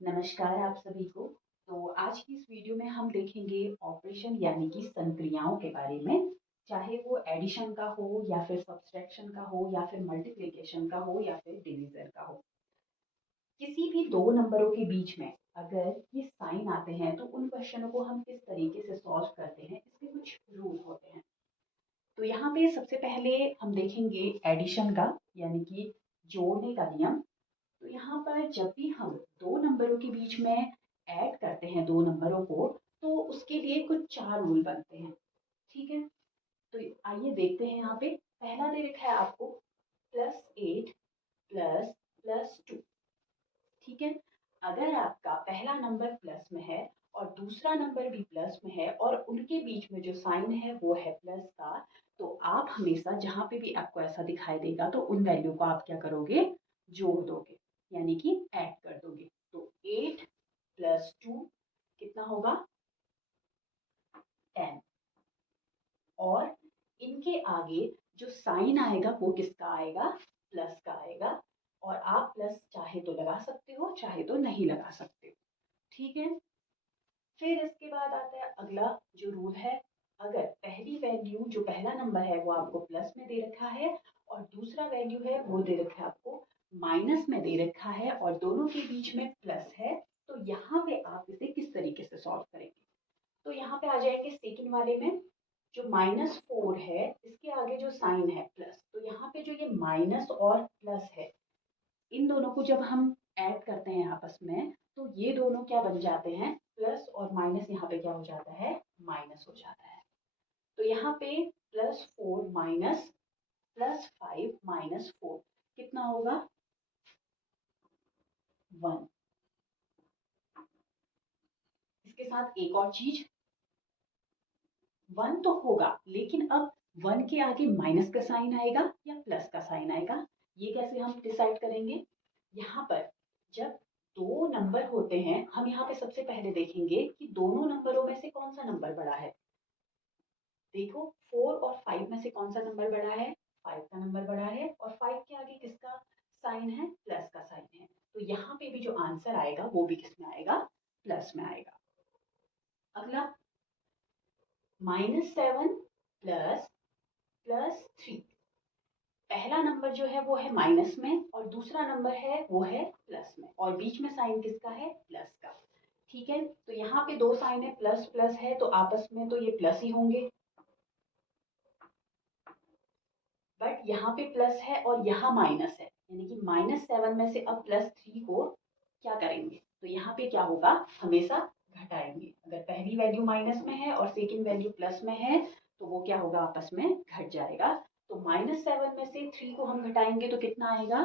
नमस्कार आप सभी को। तो आज की इस वीडियो में हम देखेंगे ऑपरेशन यानी कि संक्रियाओं के बारे में। चाहे वो एडिशन का हो या फिर सब्सट्रैक्शन का हो या फिर मल्टीप्लिकेशन का हो या फिर डिवीजन का हो। किसी भी दो नंबरों के बीच में अगर ये साइन आते हैं तो उन क्वेश्चनों को हम किस तरीके से सॉल्व करते हैं, इसके कुछ रूल होते हैं। तो यहाँ पे सबसे पहले हम देखेंगे एडिशन का यानी कि जोड़ने का नियम। तो यहाँ पर जब भी हम दो नंबरों के बीच में ऐड करते हैं दो नंबरों को, तो उसके लिए कुछ चार रूल बनते हैं। ठीक है, तो आइए देखते हैं। यहाँ पे पहला दे रखा है आपको +8 प्लस +2। ठीक है, अगर आपका पहला नंबर प्लस में है और दूसरा नंबर भी प्लस में है और उनके बीच में जो साइन है वो है प्लस का, तो आप हमेशा जहां पे भी आपको ऐसा दिखाई देगा तो उन वैल्यू को आप क्या करोगे, जोड़ दोगे यानी कि ऐड कर दोगे। तो 8 + 2 कितना होगा, 10। और इनके आगे जो साइन आएगा वो किसका आएगा, प्लस का आएगा। और आप प्लस चाहे तो लगा सकते हो, चाहे तो नहीं लगा सकते हो। ठीक है, फिर इसके बाद आता है अगला जो रूल है। अगर पहली वैल्यू जो पहला नंबर है वो आपको प्लस में दे रखा है और दूसरा वैल्यू है वो दे रखा है आपको माइनस में दे रखा है और दोनों के बीच में प्लस है, तो यहाँ पे आप इसे किस तरीके से सॉल्व करेंगे। तो यहाँ पे आ जाएंगे सेकंड वाले में। जो -4 है इसके आगे जो साइन है प्लस, तो यहाँ पे जो ये माइनस और प्लस है इन दोनों को जब हम ऐड करते हैं आपस में, तो ये दोनों क्या बन जाते हैं, प्लस और माइनस यहाँ पे क्या हो जाता है, माइनस हो जाता है। तो यहाँ पे +4 माइनस +5 -4 कितना होगा, 1। इसके साथ एक और चीज, 1 तो होगा लेकिन अब 1 के आगे माइनस का साइन आएगा या प्लस का साइन आएगा, ये कैसे हम डिसाइड करेंगे। यहाँ पर जब दो नंबर होते हैं, हम यहाँ पे सबसे पहले देखेंगे कि दोनों नंबरों में से कौन सा नंबर बड़ा है। देखो 4 और 5 में से कौन सा नंबर बड़ा है, 5 का नंबर बड़ा है और 5 के आगे किसका साइन है, प्लस का साइन है। तो यहाँ पे भी जो आंसर आएगा वो भी किस में आएगा, प्लस में आएगा। अगला -7 प्लस +3। पहला नंबर जो है वो है माइनस में और दूसरा नंबर है वो है प्लस में और बीच में साइन किसका है, प्लस का। ठीक है, तो यहाँ पे दो साइन है, प्लस प्लस है तो आपस में तो ये प्लस ही होंगे। बट यहाँ पे प्लस है और यहाँ माइनस है, यानी कि -7 में से अब +3 को क्या करेंगे, तो यहाँ पे क्या होगा, हमेशा घटाएंगे। अगर पहली वैल्यू माइनस में है और सेकंड वैल्यू प्लस में है तो वो क्या होगा, आपस में घट जाएगा। तो -7 में से 3 को हम घटाएंगे तो कितना आएगा,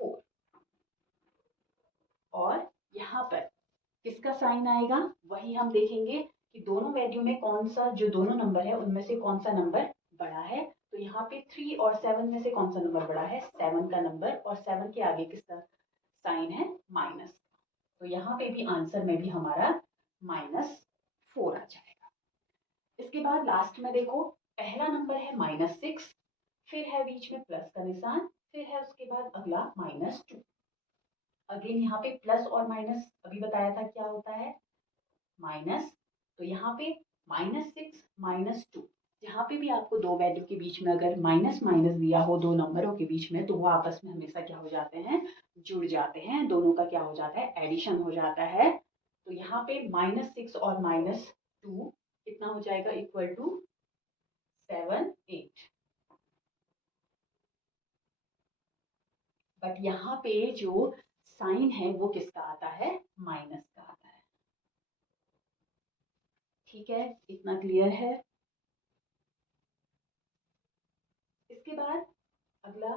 4। और यहाँ पर किसका साइन आएगा, वही हम देखेंगे कि दोनों वैल्यू में कौन सा, जो दोनों नंबर है उनमें से कौन सा नंबर बड़ा है। तो यहाँ पे 3 और 7 में से कौन सा नंबर बड़ा है, 7 का नंबर, और 7 के आगे किसका साइन है, माइनस। तो यहाँ पे भी आंसर में भी हमारा -4 आ जाएगा। इसके बाद लास्ट में देखो, पहला नंबर है -6, फिर है बीच में प्लस का निशान, फिर है उसके बाद अगला -2। अगेन यहाँ पे प्लस और माइनस अभी बताया था क्या होता है, माइनस। तो यहाँ पे -6 -2, जहाँ पे भी आपको दो वैल्यू के बीच में अगर माइनस माइनस दिया हो दो नंबरों के बीच में, तो वो आपस में हमेशा क्या हो जाते हैं, जुड़ जाते हैं, दोनों का क्या हो जाता है, एडिशन हो जाता है। तो यहाँ पे -6 और -2 कितना हो जाएगा, इक्वल टू 7 8। बट यहाँ पे जो साइन है वो किसका आता है, माइनस का आता है। ठीक है, इतना क्लियर है। इसके बाद अगला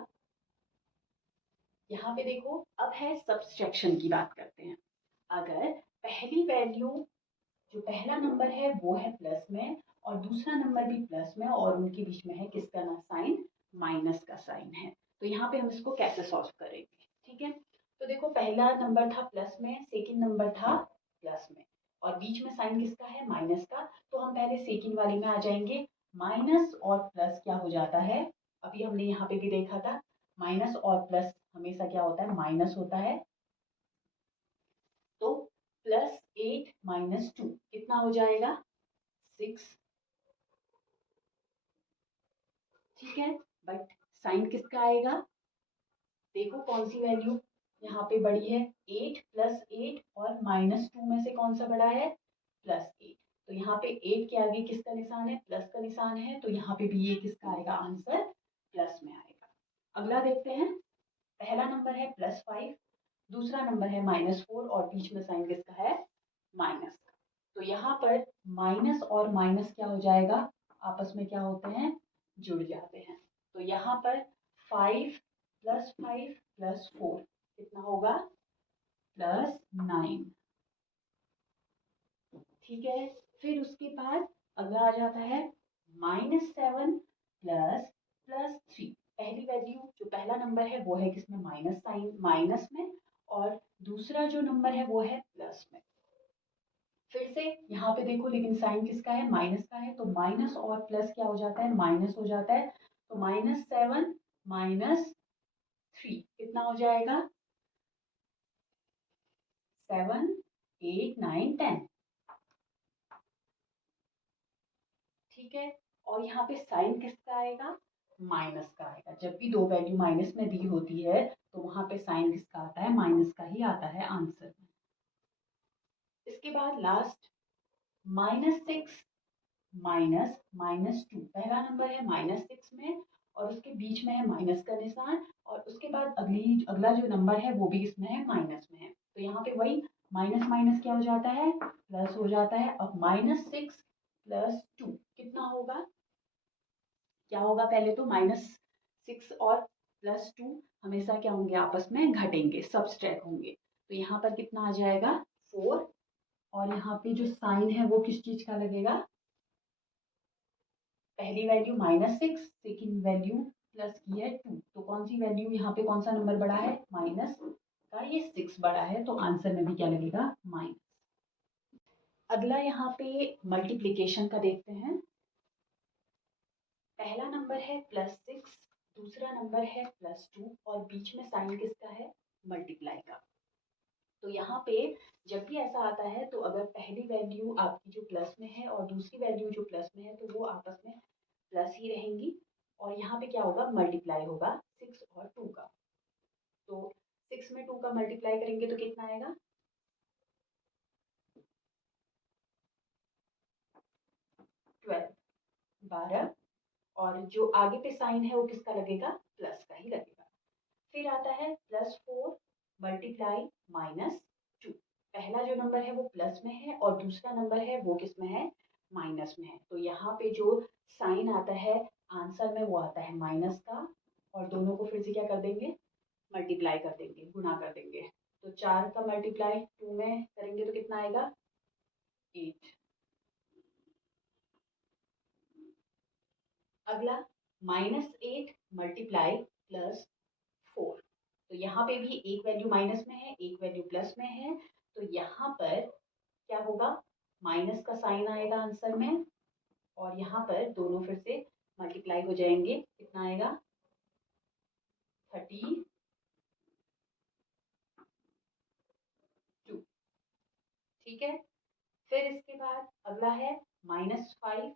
यहाँ पे देखो, अब है सब्सट्रैक्शन की बात करते हैं। अगर पहली वैल्यू, जो पहला नंबर है वो है प्लस में और दूसरा नंबर भी प्लस में और उनके बीच में है किसका ना साइन, माइनस का साइन है, तो यहाँ पे हम इसको कैसे सॉल्व करेंगे। ठीक है, तो देखो पहला नंबर था प्लस में, सेकंड नंबर था प्लस में और बीच में साइन किसका है, माइनस का। तो हम पहले सेकंड वाले में आ जाएंगे। माइनस और प्लस क्या हो जाता है, अभी हमने यहाँ पे भी देखा था, माइनस और प्लस हमेशा क्या होता है, माइनस होता है। तो +8 - 2 कितना हो जाएगा, 6। ठीक है, बट साइन किसका आएगा, देखो कौन सी वैल्यू यहाँ पे बड़ी है, 8 + 8 और -2 में से कौन सा बड़ा है, +8। तो यहाँ पे 8 के आगे किसका निशान है, प्लस का निशान है, तो यहाँ पे भी ये किसका आएगा आंसर, प्लस में आएगा। अगला देखते हैं, पहला नंबर है +5, दूसरा नंबर है -4 और बीच में साइन किसका है, माइनस का। तो यहाँ पर माइनस और माइनस क्या हो जाएगा, आपस में क्या होते हैं, जुड़ जाते हैं। तो यहाँ पर 5 + 5 + 4 कितना होगा, +9। ठीक है, फिर उसके बाद अगला आ जाता है -7 + 3। पहली वैल्यू जो पहला नंबर है वो है किसमें, माइनस साइन, माइनस में, और दूसरा जो नंबर है वो है प्लस में। फिर से यहाँ पे देखो, लेकिन साइन किसका है, माइनस का है, तो माइनस और प्लस क्या हो जाता है, माइनस हो जाता है। तो -7 - 3 कितना हो जाएगा, 7 8 9 10। ठीक है, और यहाँ पे साइन किसका आएगा, माइनस का आएगा। जब भी दो वैल्यू माइनस में दी होती है तो वहां पे साइन किसका आता है, माइनस का ही आता है आंसर में। इसके बाद लास्ट -6 -2। पहला नंबर है -6 में और उसके बीच में है माइनस का निशान, और उसके बाद अगला जो नंबर है वो भी इसमें है, माइनस में है। तो यहाँ पे वही माइनस माइनस क्या हो जाता है, प्लस हो जाता है। अब -6 + 2 कितना होगा, क्या होगा, पहले तो -6 और +2 हमेशा क्या होंगे, आपस में घटेंगे, सब्सट्रैक्ट होंगे। तो यहाँ पर कितना आ जाएगा, 4। और यहाँ पे जो साइन है वो किस चीज का लगेगा, पहली वैल्यू -6, सेकेंड वैल्यू प्लस की है 2, तो कौन सी वैल्यू यहाँ पे, कौन सा नंबर बड़ा है, माइनस का ये 6 बड़ा है, तो आंसर में भी क्या लगेगा, माइनस। अगला यहाँ पे मल्टीप्लीकेशन का देखते हैं। पहला नंबर है +6, दूसरा नंबर है +2 और बीच में साइन किसका है, मल्टीप्लाई का। तो यहाँ पे जब भी ऐसा आता है तो अगर पहली वैल्यू आपकी जो प्लस में है और दूसरी वैल्यू जो प्लस में है तो वो आपस में प्लस ही रहेंगी, और यहाँ पे क्या होगा, मल्टीप्लाई होगा 6 और 2 का। तो 6 में 2 का मल्टीप्लाई करेंगे तो कितना आएगा, 12, 12। और जो आगे पे साइन है वो किसका लगेगा, प्लस का ही लगेगा। फिर आता है +4 × -2। पहला जो नंबर है वो प्लस में है और दूसरा नंबर है वो किस में है, माइनस में है। तो यहाँ पे जो साइन आता है आंसर में वो आता है माइनस का, और दोनों को फिर से क्या कर देंगे, मल्टीप्लाई कर देंगे, गुणा कर देंगे। तो 4 का मल्टीप्लाई 2 में करेंगे तो कितना आएगा, 8। अगला -8 × +4। तो यहाँ पे भी एक वैल्यू माइनस में है, एक वैल्यू प्लस में है। तो यहाँ पर क्या होगा, माइनस का साइन आएगा आंसर में, और यहाँ पर दोनों फिर से मल्टीप्लाई हो जाएंगे। कितना आएगा, 32। ठीक है, फिर इसके बाद अगला है -5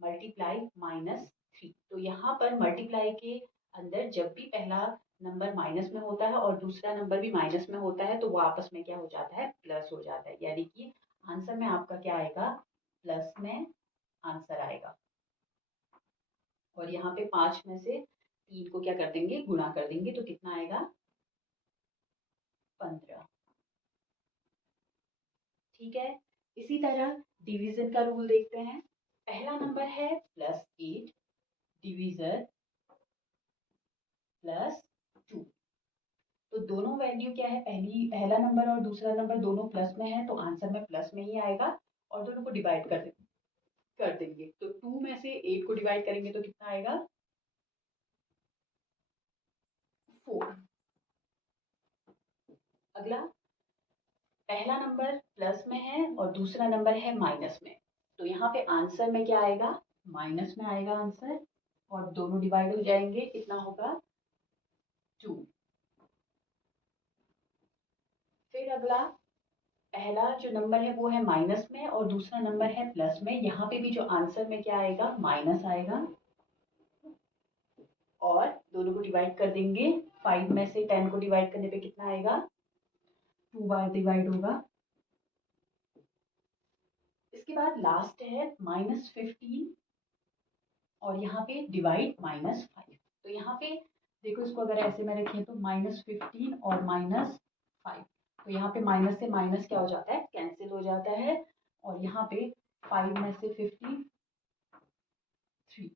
× -3। तो यहाँ पर मल्टीप्लाई के अंदर जब भी पहला नंबर माइनस में होता है और दूसरा नंबर भी माइनस में होता है तो वो आपस में क्या हो जाता है, प्लस हो जाता है। यानी कि आंसर में आपका क्या आएगा, प्लस में आंसर आएगा। और यहाँ पे 5 में से 3 को क्या कर देंगे, गुणा कर देंगे, तो कितना आएगा, 15। ठीक है, इसी तरह डिवीजन का रूल देखते हैं। पहला नंबर है +8 डिवीजर +2। तो दोनों वैल्यू क्या है, पहला नंबर और दूसरा नंबर दोनों प्लस में है तो आंसर में प्लस में ही आएगा, और दोनों को डिवाइड कर देंगे। तो 2 में से 8 को डिवाइड करेंगे तो कितना आएगा, 4। अगला, पहला नंबर प्लस में है और दूसरा नंबर है माइनस में, तो यहाँ पे आंसर में क्या आएगा, माइनस में आएगा आंसर, और दोनों डिवाइड हो जाएंगे। कितना होगा, बोला पहला जो नंबर है वो है माइनस में और दूसरा नंबर है प्लस में। यहाँ पे भी जो आंसर में क्या आएगा, माइनस आएगा। और दोनों को डिवाइड कर देंगे। 5 में से 10 को डिवाइड करने पे कितना आएगा, 2 बार डिवाइड होगा। इसके बाद लास्ट है -15 और यहाँ पे डिवाइड -5। तो यहाँ पे देखो, इसको अगर ऐसे में रखें तो -15 और -5, तो यहाँ पे माइनस से माइनस क्या हो जाता है, कैंसिल हो जाता है। और यहाँ पे 5 में से 15 3।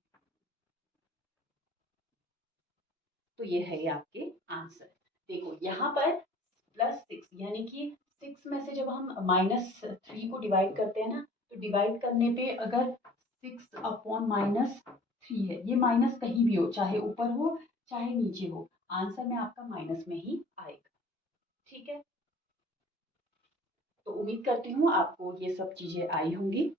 तो ये है आपके आंसर। देखो यहाँ पर +6 यानी कि 6 में से जब हम -3 को डिवाइड करते हैं ना, तो डिवाइड करने पे अगर 6/-3 है, ये माइनस कहीं भी हो, चाहे ऊपर हो चाहे नीचे हो, आंसर में आपका माइनस में ही आएगा। ठीक है, तो उम्मीद करती हूँ आपको ये सब चीजें आई होंगी।